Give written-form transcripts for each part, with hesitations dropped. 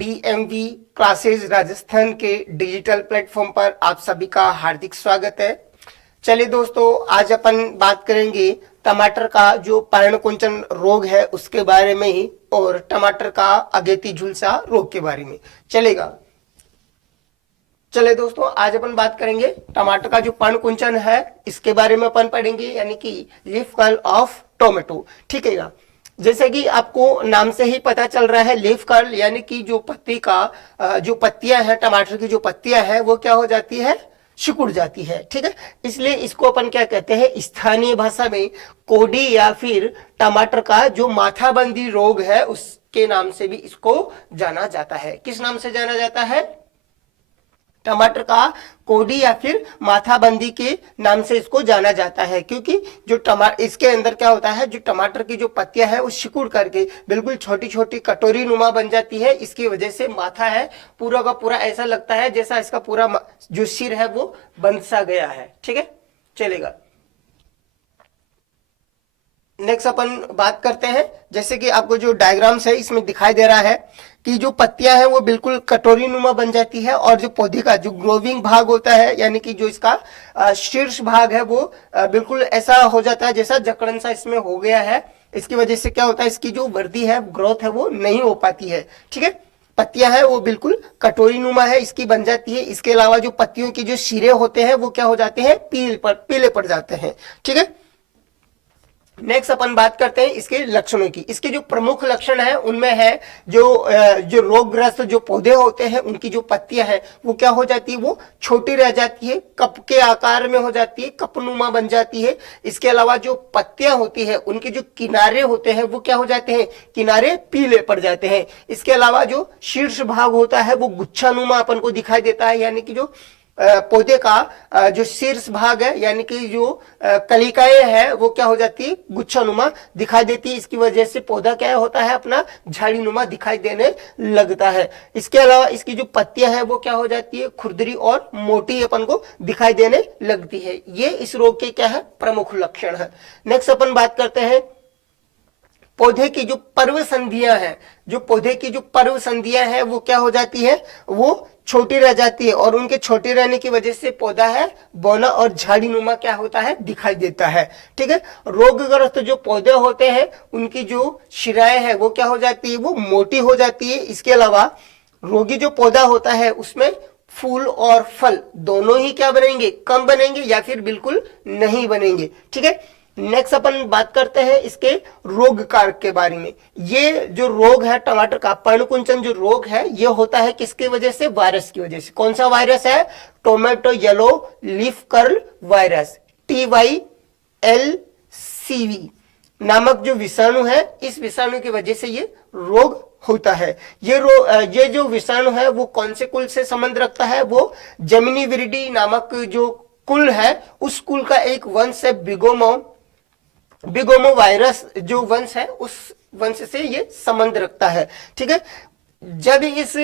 DMV classes Rajasthan के digital platform पर आप सभी का हार्दिक स्वागत है। चलिए दोस्तों, आज अपन बात करेंगे टमाटर का जो पर्णकुंचन रोग है उसके बारे में ही, और टमाटर का अगेती झुलसा रोग के बारे में चलेगा। चले दोस्तों, आज अपन बात करेंगे टमाटर का जो पर्णकुंचन है इसके बारे में अपन पढ़ेंगे, यानी कि लीफ कर्ल ऑफ टोमेटो। ठीक है, जैसे कि आपको नाम से ही पता चल रहा है, लीफ कर्ल यानी कि जो पत्ती का जो पत्तियां हैं, टमाटर की जो पत्तियां हैं वो क्या हो जाती है, सिकुड़ जाती है। ठीक है, इसलिए इसको अपन क्या कहते हैं, स्थानीय भाषा में कोडी या फिर टमाटर का जो माथाबंदी रोग है उसके नाम से भी इसको जाना जाता है। किस नाम से जाना जाता है? टमाटर का कोडी या फिर माथाबंदी के नाम से इसको जाना जाता है, क्योंकि जो टमाटर इसके अंदर क्या होता है, जो टमाटर की जो पत्तियां है वो सिकुड़ करके बिल्कुल छोटी छोटी कटोरी नुमा बन जाती है। इसकी वजह से माथा है पूरा का पूरा ऐसा लगता है जैसा इसका पूरा जो सिर है वो बंद सा गया है। ठीक है, चलेगा। नेक्स्ट अपन बात करते हैं, जैसे कि आपको जो डायग्राम्स है इसमें दिखाई दे रहा है कि जो पत्तियां हैं वो बिल्कुल कटोरी नुमा बन जाती है, और जो पौधे का जो ग्रोविंग भाग होता है यानी कि जो इसका शीर्ष भाग है वो बिल्कुल ऐसा हो जाता है जैसा जकड़न सा इसमें हो गया है। इसकी वजह से क्या होता है, इसकी जो वृद्धि है, ग्रोथ है, वो नहीं हो पाती है। ठीक है, पत्तियां है वो बिल्कुल कटोरी नुमा है इसकी बन जाती है। इसके अलावा जो पत्तियों की जो सिरे होते हैं वो क्या हो जाते हैं, पीले पड़ जाते हैं। ठीक है, नेक्स्ट अपन बात करते हैं इसके लक्षणों की। इसके जो प्रमुख लक्षण है उनमें है जो रोगग्रस्त जो पौधे होते हैं उनकी जो पत्तियां हैं वो क्या हो जाती है, वो छोटी रह जाती है, कप के आकार में हो जाती है, कपनुमा बन जाती है। इसके अलावा जो पत्तियां होती है उनके जो किनारे होते हैं वो क्या हो जाते हैं, किनारे पीले पड़ जाते हैं। इसके अलावा जो शीर्ष भाग होता है वो गुच्छानुमा अपन को दिखाई देता है, यानी कि जो पौधे का जो शीर्ष भाग है यानी कि जो कलिकाएं हैं वो क्या हो जाती है, गुच्छानुमा दिखाई देती है। इसकी वजह से पौधा क्या होता है, अपना झाड़ीनुमा दिखाई देने लगता है। इसके अलावा इसकी जो पत्तियां हैं वो क्या हो जाती है, खुरदरी और मोटी अपन को दिखाई देने लगती है। ये इस रोग के क्या है, प्रमुख लक्षण है। नेक्स्ट अपन बात करते हैं पौधे की जो पर्व संधियां हैं। जो पौधे की जो पर्व संधियां हैं वो क्या हो जाती है, वो छोटी रह जाती है, और उनके छोटे रहने की वजह से पौधा है बौना और झाड़ीनुमा क्या होता है, दिखाई देता है। ठीक है, रोगग्रस्त जो पौधे होते हैं उनकी जो शिराएं है वो क्या हो जाती है, वो मोटी हो जाती है। इसके अलावा रोगी जो पौधा होता है उसमें फूल और फल दोनों ही क्या बनेंगे, कम बनेंगे या फिर बिल्कुल नहीं बनेंगे। ठीक है, नेक्स्ट अपन बात करते हैं इसके रोग कारक के बारे में। ये जो रोग है टमाटर का पर्णकुंचन जो रोग है ये होता है किसकी वजह से, वायरस की वजह से। कौन सा वायरस है, tomato yellow leaf curl virus, TYLCV नामक जो विषाणु है, इस विषाणु की वजह से ये रोग होता है। ये जो विषाणु है वो कौन से कुल से संबंध रखता है, वो जेमिनी विरिडी नामक जो कुल है उस कुल का एक वंश है, बिगोमो वायरस जो वंश है उस वंश से ये संबंध रखता है। ठीक है, जब इस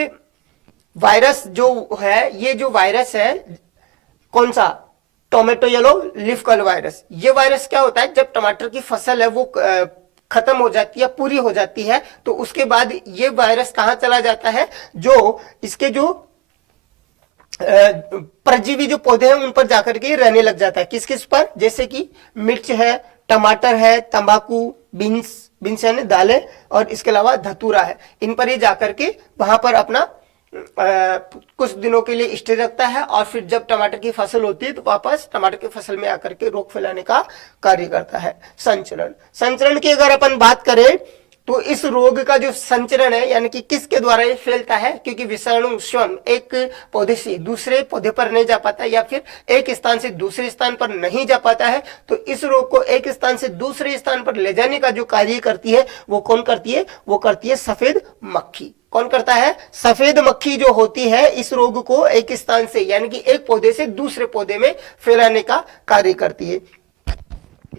वायरस जो है, ये जो वायरस है कौन सा, tomato yellow leaf curl virus, ये वायरस क्या होता है, जब टमाटर की फसल है वो खत्म हो जाती है, पूरी हो जाती है, तो उसके बाद ये वायरस कहां चला जाता है, जो इसके जो परजीवी जो पौधे हैं उन पर जाकर के रहने लग जाता है। किस किस पर, जैसे कि मिर्च है, टमाटर है, तंबाकू, बीन्स यानी दालें, और इसके अलावा धतूरा है, इन पर ये जाकर के वहां पर अपना कुछ दिनों के लिए स्टे रखता है, और फिर जब टमाटर की फसल होती है तो वापस टमाटर की फसल में आकर के रोग फैलाने का कार्य करता है। संचरण की अगर अपन बात करें तो इस रोग का जो संचरण है यानी कि किसके द्वारा ये फैलता है, क्योंकि विषाणु स्वयं एक पौधे से दूसरे पौधे पर नहीं जा पाता या फिर एक स्थान से दूसरे स्थान पर नहीं जा पाता है, तो इस रोग को एक स्थान से दूसरे स्थान पर ले जाने का जो कार्य करती है वो कौन करती है, वो करती है सफेद मक्खी। कौन करता है, सफेद मक्खी जो होती है इस रोग को एक स्थान से यानी कि एक पौधे से दूसरे पौधे में फैलाने का कार्य करती है।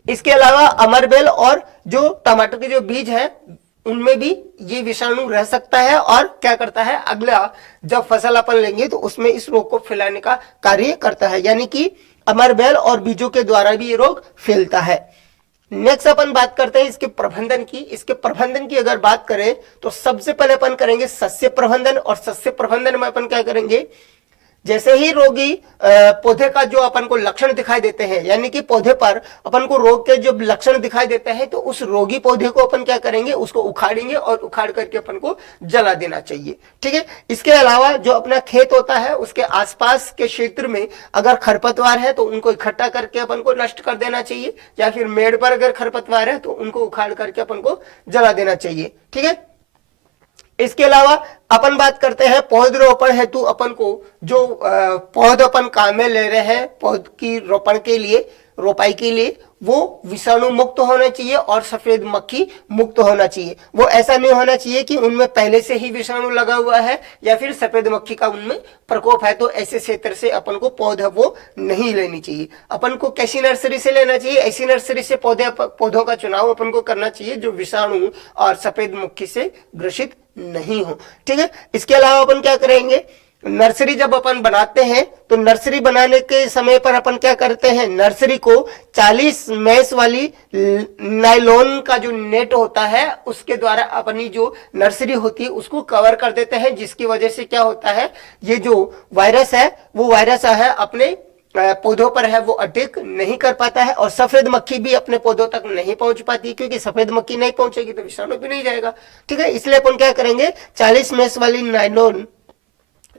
इसके अलावा अमरबेल और जो टमाटर के जो बीज है उनमें भी ये विषाणु रह सकता है, और क्या करता है, अगला जब फसल अपन लेंगे तो उसमें इस रोग को फैलाने का कार्य करता है, यानी कि अमरबेल और बीजों के द्वारा भी ये रोग फैलता है। नेक्स्ट अपन बात करते हैं इसके प्रबंधन की। इसके प्रबंधन की अगर बात करें तो सबसे पहले अपन करेंगे सस्य प्रबंधन, और सस्य प्रबंधन में अपन क्या करेंगे, जैसे ही रोगी पौधे का जो अपन को लक्षण दिखाई देते हैं, यानी कि पौधे पर अपन को रोग के जो लक्षण दिखाई देते हैं, तो उस रोगी पौधे को अपन क्या करेंगे, उसको उखाड़ेंगे और उखाड़ करके अपन को जला देना चाहिए। ठीक है। इसके अलावा जो अपना खेत होता है उसके आसपास के क्षेत्र में अगर खरपतवार है तो उनको इकट्ठा करके अपन को नष्ट कर देना चाहिए, या फिर मेड़ पर अगर खरपतवार है तो उनको उखाड़ करके अपन को जला देना चाहिए। ठीक है। इसके अलावा अपन बात करते हैं पौधरोपण हेतु अपन को जो पौध अपन काम में ले रहे हैं पौध की रोपण के लिए, रोपाई के लिए, वो विषाणु मुक्त होना चाहिए और सफेद मक्खी मुक्त होना चाहिए। वो ऐसा नहीं होना चाहिए कि उनमें पहले से ही विषाणु लगा हुआ है या फिर सफेद मक्खी का उनमें प्रकोप है, तो ऐसे क्षेत्र से अपन को पौधा वो नहीं लेनी चाहिए। अपन को कैसी नर्सरी से लेना चाहिए, ऐसी नर्सरी से पौधों का चुनाव अपन को करना चाहिए जो विषाणु और सफेद मक्खी से ग्रसित नहीं हो। ठीक है। इसके अलावा अपन क्या करेंगे, नर्सरी जब अपन बनाते हैं तो नर्सरी बनाने के समय पर अपन क्या करते हैं, नर्सरी को 40 मैश वाली नायलॉन का जो नेट होता है उसके द्वारा अपनी जो नर्सरी होती है उसको कवर कर देते हैं, जिसकी वजह से क्या होता है, ये जो वायरस है वो वायरस है अपने पौधों पर है वो अटैक नहीं कर पाता है, और सफेद मक्खी भी अपने पौधों तक नहीं पहुंच पाती, क्योंकि सफेद मक्खी नहीं पहुंचेगी तो विषाणु भी नहीं जाएगा। ठीक है। इसलिए अपन क्या करेंगे, 40 मैश वाली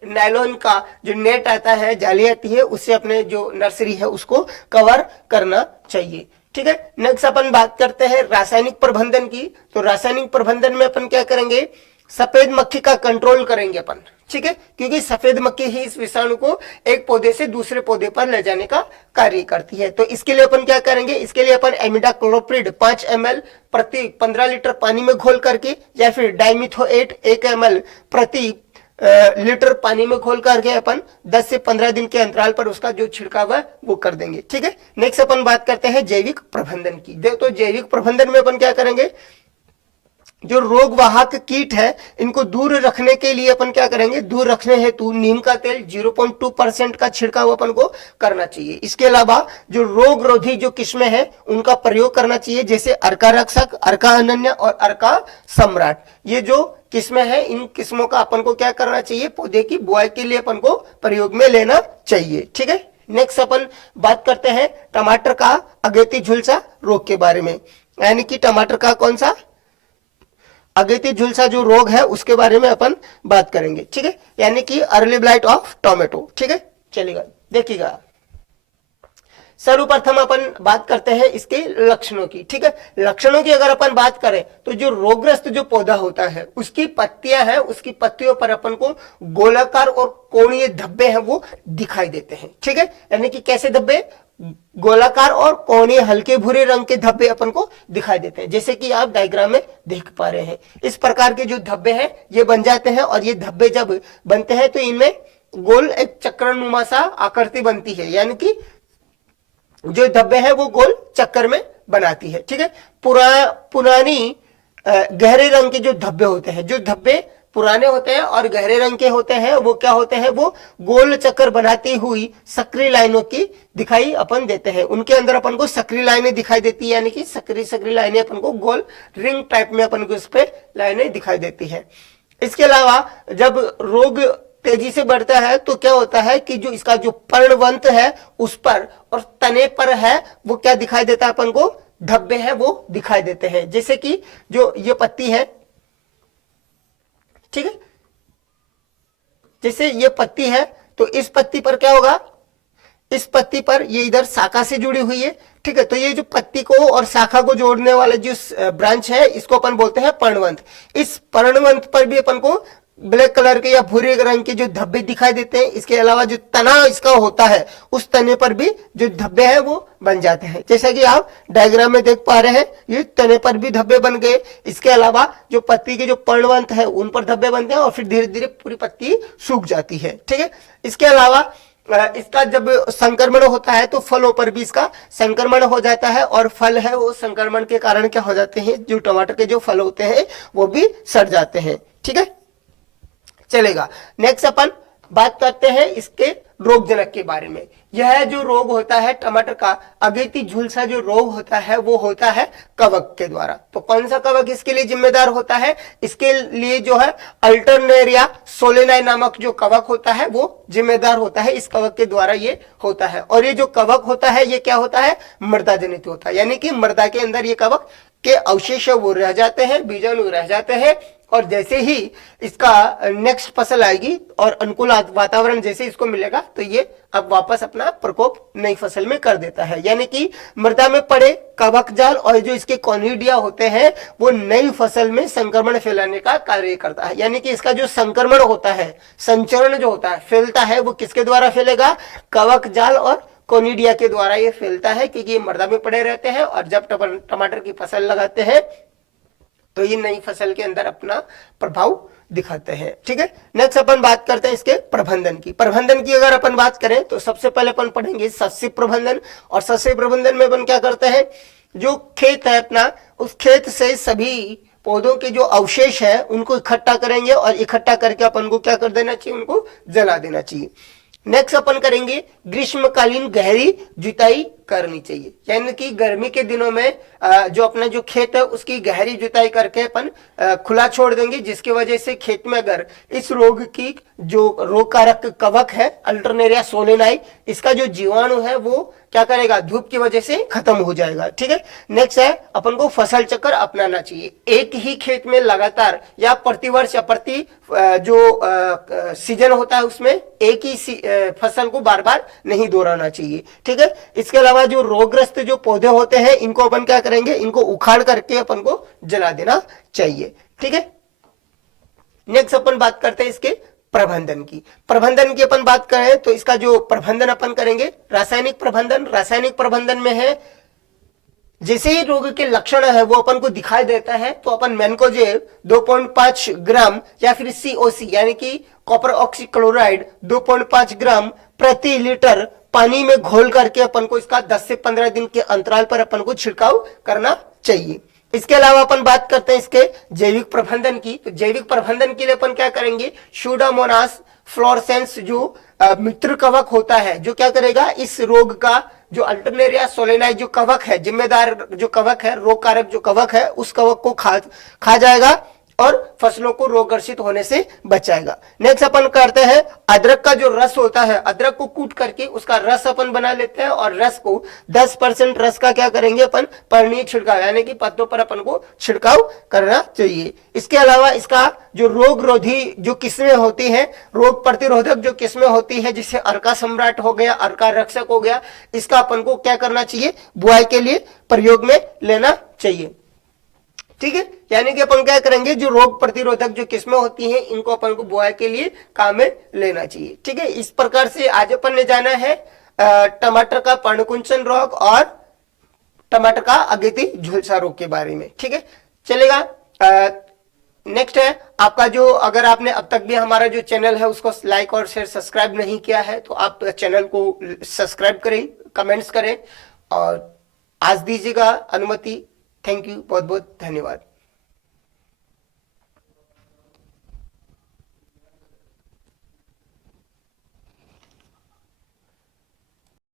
नायलॉन का जो नेट आता है, जाली आती है, उससे अपने जो नर्सरी है उसको कवर करना चाहिए। ठीक है। नेक्स्ट अपन बात करते हैं रासायनिक प्रबंधन की। तो रासायनिक प्रबंधन में अपन क्या करेंगे, सफेद मक्खी का कंट्रोल करेंगे अपन। ठीक है। क्योंकि सफेद मक्खी ही इस विषाणु को एक पौधे से दूसरे पौधे पर ले जाने का कार्य करती है। तो इसके लिए अपन क्या करेंगे, इसके लिए अपन इमिडाक्लोप्रिड 5 ml प्रति 15 लीटर पानी में घोल करके, या फिर डाइमिथोएट 1 ml प्रति लीटर पानी में घोल करके अपन 10 से 15 दिन के अंतराल पर उसका जो छिड़काव है वो कर देंगे। ठीक है। नेक्स्ट अपन बात करते हैं जैविक प्रबंधन की। तो जैविक प्रबंधन में अपन क्या करेंगे, जो रोग वाहक कीट है इनको दूर रखने के लिए अपन क्या करेंगे, दूर रखने हेतु नीम का तेल 0.2% का छिड़काव अपन को करना चाहिए। इसके अलावा जो रोग रोधी जो किस्में हैं उनका प्रयोग करना चाहिए, जैसे अर्का रक्षक, अर्का अनन्या और अर्का सम्राट। ये जो किस्में हैं इन किस्मों का अपन को क्या करना चाहिए, पौधे की बुआई के लिए अपन को प्रयोग में लेना चाहिए। ठीक है। नेक्स्ट अपन बात करते हैं टमाटर का अगेती झुलसा रोग के बारे में, यानी कि टमाटर का कौन सा अगेती झुलसा जो रोग है उसके बारे में अपन बात करेंगे। ठीक है। यानी कि अर्ली ब्लाइट ऑफ टोमेटो। ठीक है। चलिएगा देखिएगा, सर्वप्रथम अपन बात करते हैं इसके लक्षणों की। ठीक है। लक्षणों की अगर अपन बात करें तो जो रोगग्रस्त जो पौधा होता है उसकी पत्तियां हैं, उसकी पत्तियों पर अपन को गोलाकार और कोणीय धब्बे हैं वो दिखाई देते हैं। ठीक है। यानी कि कैसे धब्बे, गोलाकार और कोणीय हल्के भूरे रंग के धब्बे अपन को दिखाई देते हैं, जैसे कि आप डायग्राम में देख पा रहे हैं। इस प्रकार के जो धब्बे हैं ये बन जाते हैं, और ये धब्बे जब बनते हैं तो इनमें गोल एक चक्रनुमा सा आकृति बनती है, यानी कि जो धब्बे हैं वो गोल चक्कर में बनाती है। ठीक है। पुरानी गहरे रंग के जो धब्बे होते हैं, जो धब्बे पुराने होते हैं और गहरे रंग के होते हैं, वो क्या होते हैं, वो गोल चक्कर बनाती हुई सक्रिय लाइनों की दिखाई अपन देते हैं। उनके अंदर अपन को सक्रिय लाइनें दिखाई देती है, यानी कि सक्रिय लाइनें अपन को गोल रिंग टाइप में अपन को इस पे लाइनें दिखाई देती है। इसके अलावा जब रोग तेजी से बढ़ता है तो क्या होता है कि जो इसका जो पर्णवंत है उस पर और तने पर है वो क्या दिखाई देता है, अपन को धब्बे हैं वो दिखाई देते हैं, जैसे कि जो ये पत्ती है। ठीक है। जैसे ये पत्ती है तो इस पत्ती पर क्या होगा, इस पत्ती पर ये इधर शाखा से जुड़ी हुई है। ठीक है। तो ये जो पत्ती को और शाखा को जोड़ने वाला जो ब्रांच है इसको अपन बोलते हैं पर्णवंत। इस पर्णवंत पर भी अपन को ब्लैक कलर के या भूरे रंग के जो धब्बे दिखाई देते हैं। इसके अलावा जो तना इसका होता है उस तने पर भी जो धब्बे हैं वो बन जाते हैं, जैसा कि आप डायग्राम में देख पा रहे हैं, ये तने पर भी धब्बे बन गए। इसके अलावा जो पत्ती के जो पर्णवंत है उन पर धब्बे बनते हैं और फिर धीरे धीरे पूरी पत्ती सूख जाती है। ठीक है। इसके अलावा इसका जब संक्रमण होता है तो फलों पर भी इसका संक्रमण हो जाता है, और फल है वो संक्रमण के कारण क्या हो जाते हैं, जो टमाटर के जो फल होते हैं वो भी सड़ जाते हैं। ठीक है। चलेगा। नेक्स्ट अपन बात करते हैं इसके रोग जनक के बारे में। यह जो रोग होता है टमाटर का अगेती झुलसा जो रोग होता है वो होता है कवक के द्वारा। तो कौन सा कवक इसके लिए जिम्मेदार होता है? इसके लिए जो है अल्टरनेरिया सोलेनाई नामक जो कवक होता है वो जिम्मेदार होता है। इस कवक के द्वारा ये होता है। और ये जो कवक होता है ये क्या होता है? मृदा जनित होता है, यानी कि मृदा के अंदर ये कवक के अवशेष वो रह जाते हैं, बीजाणु रह जाते हैं। और जैसे ही इसका नेक्स्ट फसल आएगी और अनुकूल वातावरण जैसे इसको मिलेगा तो ये अब वापस अपना प्रकोप नई फसल में कर देता है। यानी कि मृदा में पड़े कवक जाल और जो इसके कॉनिडिया होते हैं वो नई फसल में संक्रमण फैलाने का कार्य करता है। यानी कि इसका जो संक्रमण होता है, संचरण जो होता है, फैलता है, वो किसके द्वारा फैलेगा? कवक जाल और कोनिडिया के द्वारा ये फैलता है, क्योंकि ये मृदा में पड़े रहते हैं और जब टमाटर की फसल लगाते हैं तो ये नई फसल के अंदर अपना प्रभाव दिखाते हैं। ठीक है, नेक्स्ट अपन बात करते हैं इसके प्रबंधन की। प्रबंधन की अगर अपन बात करें तो सबसे पहले अपन पढ़ेंगे सस्य प्रबंधन। और सस्य प्रबंधन में अपन क्या करते हैं, जो खेत है अपना, उस खेत से सभी पौधों के जो अवशेष है उनको इकट्ठा करेंगे और इकट्ठा करके अपन को क्या कर देना चाहिए? उनको जला देना चाहिए। नेक्स्ट अपन करेंगे ग्रीष्मकालीन गहरी जुताई करनी चाहिए, यानी कि गर्मी के दिनों में जो अपना जो खेत है उसकी गहरी जुताई करके अपन खुला छोड़ देंगे, जिसकी वजह से खेत में अगर इस रोग की जो रोग कारक कवक है अल्टरनेरिया सोलेनाई, इसका जो जीवाणु है वो क्या करेगा? धूप की वजह से खत्म हो जाएगा। ठीक है, नेक्स्ट है अपन को फसल चक्र अपनाना चाहिए। एक ही खेत में लगातार या प्रतिवर्ष या प्रति जो सीजन होता है उसमें एक ही फसल को बार बार नहीं दोहराना चाहिए। ठीक है, इसके अलावा जो रोगग्रस्त जो पौधे होते हैं इनको अपन क्या करेंगे? इनको उखाड़ करके अपन को जला देना चाहिए। ठीक है, नेक्स्ट अपन बात करते हैं इसके प्रबंधन की। प्रबंधन की अपन बात करें तो इसका जो प्रबंधन अपन करेंगे रासायनिक प्रबंधन। रासायनिक प्रबंधन में है जैसे ही रोग के लक्षण है वो अपन को दिखाई देता है तो अपन मैनकोजेब 2.5 ग्राम या फिर COC यानी कि कॉपर ऑक्सीक्लोराइड 2.5 ग्राम प्रति लीटर पानी में घोल करके अपन को इसका 10 से 15 दिन के अंतराल पर अपन को छिड़काव करना चाहिए। इसके अलावा अपन बात करते हैं इसके जैविक प्रबंधन की। तो जैविक प्रबंधन के लिए अपन क्या करेंगे? सूडोमोनास फ्लोरेसेंस जो मित्र कवक होता है जो क्या करेगा? इस रोग का जो अल्टरनेरिया सोलेनाई जो कवक है, जिम्मेदार जो कवक है, रोग कारक जो कवक है, उस कवक को खा जाएगा और फसलों को रोगग्रसित होने से बचाएगा। नेक्स्ट अपन करते हैं अदरक का जो रस होता है, अदरक को कूट करके उसका रस अपन बना लेते हैं और रस को 10% रस का क्या करेंगे? अपन पर्णीय छिड़काव यानी कि पत्तों पर अपन को छिड़काव करना चाहिए। इसके अलावा इसका जो रोगरोधी जो किस्में होती हैं, रोग प्रतिरोधक जो किस्में होती है, जिससे अर्का सम्राट हो गया, अर्का रक्षक हो गया, इसका अपन को क्या करना चाहिए? बुआई के लिए प्रयोग में लेना चाहिए। ठीक है, यानी कि अपन क्या करेंगे? जो रोग प्रतिरोधक जो किस्में होती हैं इनको अपन को बुआई के लिए काम में लेना चाहिए। ठीक है, इस प्रकार से आज अपन ने जाना है टमाटर का पर्णकुंचन रोग और टमाटर का अगेती झुलसा रोग के बारे में। ठीक है, चलेगा। नेक्स्ट है आपका जो, अगर आपने अब तक भी हमारा जो चैनल है उसको लाइक और शेयर सब्सक्राइब नहीं किया है तो आप चैनल को सब्सक्राइब करें, कमेंट्स करें और आज दीजिएगा अनुमति। थैंक यू, बहुत बहुत धन्यवाद।